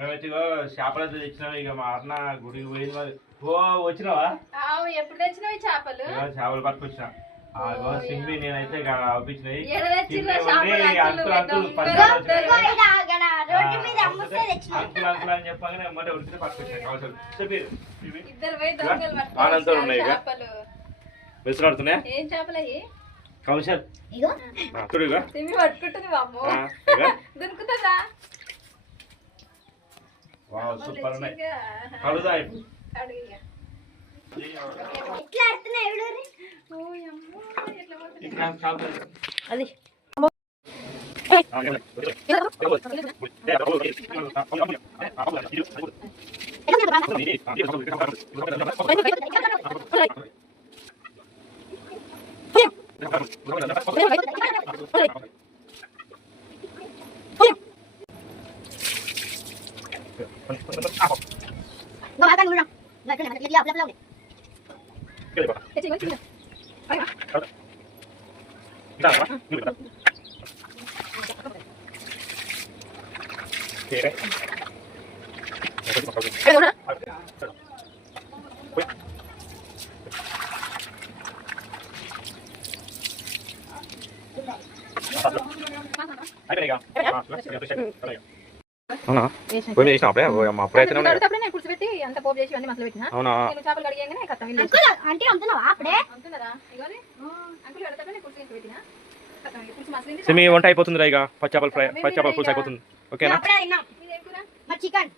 మేమైతే చేపలైతే తెచ్చినాం. ఇక మా అన్న గుడికి పోయింది మరి. ఓ వచ్చినావా? ఎప్పుడు తెచ్చినావు చేపలు? చేపలు పట్టుకొచ్చిన. సింబి నేనైతే పంపించినాయి. అంకుల్ అని చెప్పగానే ఎమ్మటే ఉడికితే పట్టుకొచ్చాను. ఆనందం ఉన్నాయి. ఇక విసురాడుతున్నాయా? ఏం చేపలు? కౌశల్ పట్టుకుంటుంది దొరుకుతుందా? సూపర్ ఉన్నాయి. కడుదా అది అవునా పోయి చేసిన అప్పుడే అప్పుడైతే కూర్చోబెట్టి అంత పోపు చేసి అన్ని మసలు పెట్టినా. అవునా చేపలు కడిగానే కట్టం అంటే అమ్ముతున్నావా అప్పుడే? అంటున్నారా? ఇగోని అంకుల్ కడతానే కూర్చొని పెట్టినా. సిమి వంట అయిపోతుంది. ఇక పచ్చాపల ఫ్రై పచ్చాపల పులుసు అయిపోతుంది. ఓకేనా? చికెన్